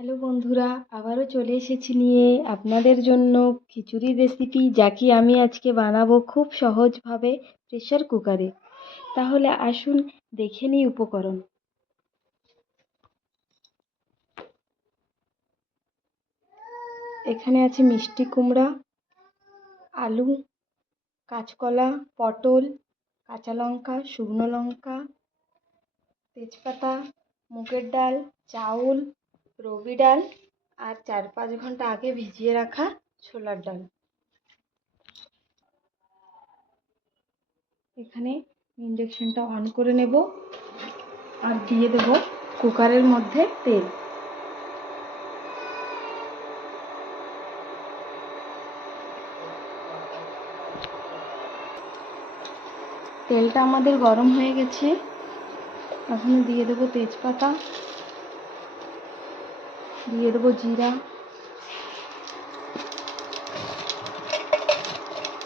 Hello বন্ধুরা, আবারও চলে এসেছি নিয়ে আপনাদের জন্য খিচুড়ির রেসিপি, যা কি আমি আজকে বানাবো খুব সহজভাবে প্রেসার কুকারে। তাহলে আসুন দেখে নিই উপকরণ। এখানে আছে মিষ্টি কুমড়া, আলু, কাঁচকলা, পটল, কাঁচা লঙ্কা, শুকনো লঙ্কা, তেজপাতা, মুগের ডাল, চাউল, রবি ডাল আর 4-5 ঘন্টা আগে ভিজিয়ে রাখা ছোলার ডাল। এখানে ইন্ডাকশনটা অন করে নেব আর দিয়ে দেব কুকারের মধ্যে তেল। তেলটা আমাদের গরম হয়ে গেছে। এখন দিয়ে দেব তেজপাতা, দিয়ে দেব জিরা,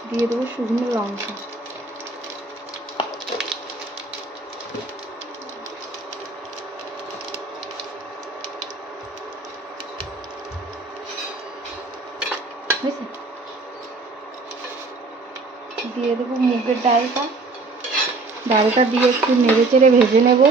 দিয়ে দেব শুকনো লঙ্কা। হয়েছে? দিয়ে দেব মুগের ডালটা। ডালটা দিয়ে একটু নেড়ে চেড়ে ভেজে নেব।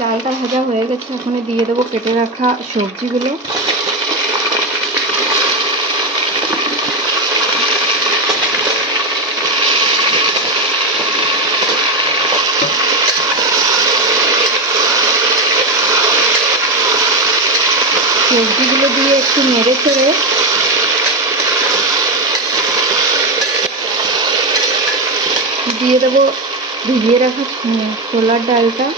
ডালটা ভাজা হয়ে গেছে, ওখানে দিয়ে দেবো কেটে রাখা সবজিগুলো। সবজিগুলো দিয়ে একটু নেড়ে চেড়ে দিয়ে দেবো ভিজিয়ে রাখা ছোলার ডালটা।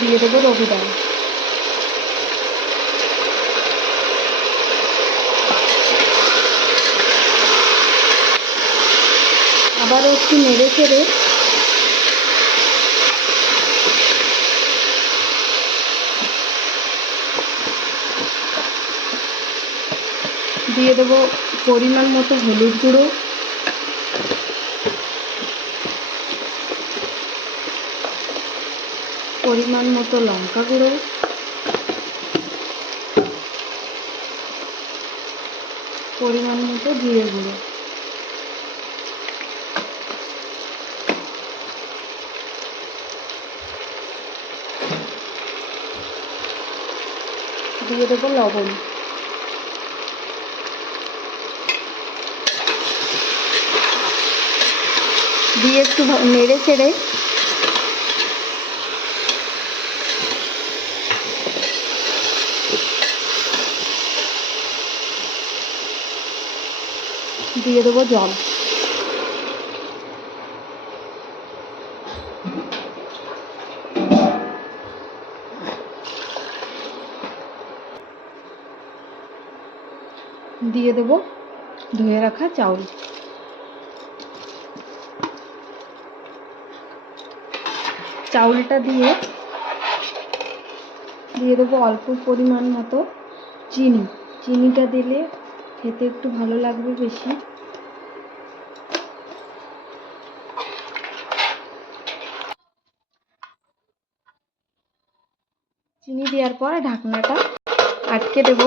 দিয়ে দেবো রবি ডাল। আবারও একটু নেড়ে চেড়ে দিয়ে দেবো পরিমাণ মতো হলুদ গুঁড়ো, পরিমাণ মতো লঙ্কা গুঁড়ো, পরিমাণ মতো জিরে গুঁড়ো। দিয়ে দেবো লবণ। দিয়ে একটু নেড়ে চেড়ে দিয়ে দেবো জল। দিয়ে দেবো ধুয়ে রাখা চাউল। চাউলটা দিয়ে দেবো অল্প পরিমাণ মতো চিনি। চিনিটা দিলে খেতে একটু ভালো লাগবে বেশি। চিনি দেওয়ার পর ঢাকনাটা আটকে দেব।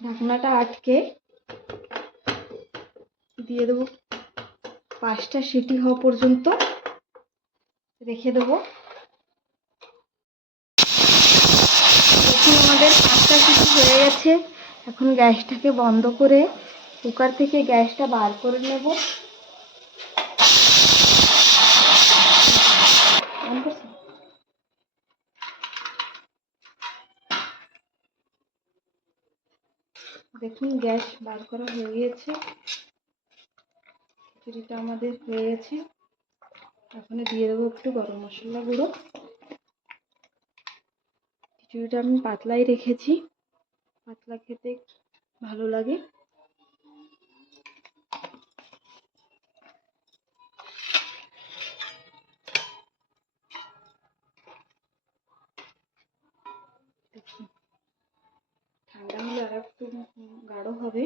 ঢাকনাটা আটকে দিয়ে দেবো 5টা সিটি হওয়া পর্যন্ত রেখে দেবো। দেখুন আমাদের 5টা সিটি হয়ে গেছে। এখন গ্যাসটাকে বন্ধ করে কুকার থেকে গ্যাসটা বার করে নেব। দেখুন গ্যাস বার করা হয়ে গিয়েছে। খিচুড়িটা আমাদের হয়ে গেছে। এখন দিয়ে দেবো একটু গরম মশলা গুঁড়ো। খিচুড়িটা আমি পাতলাই রেখেছি, পাতলা খেতে ভালো লাগে। ঠান্ডা হলে আর একটু গাঢ় হবে,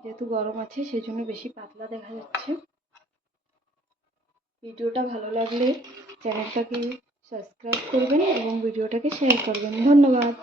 যেহেতু গরম আছে সেই জন্য বেশি পাতলা দেখা যাচ্ছে। ভিডিওটা ভালো লাগলে চ্যানেলটাকে সাবস্ক্রাইব করবেন এবং ভিডিওটাকে শেয়ার করবেন। ধন্যবাদ।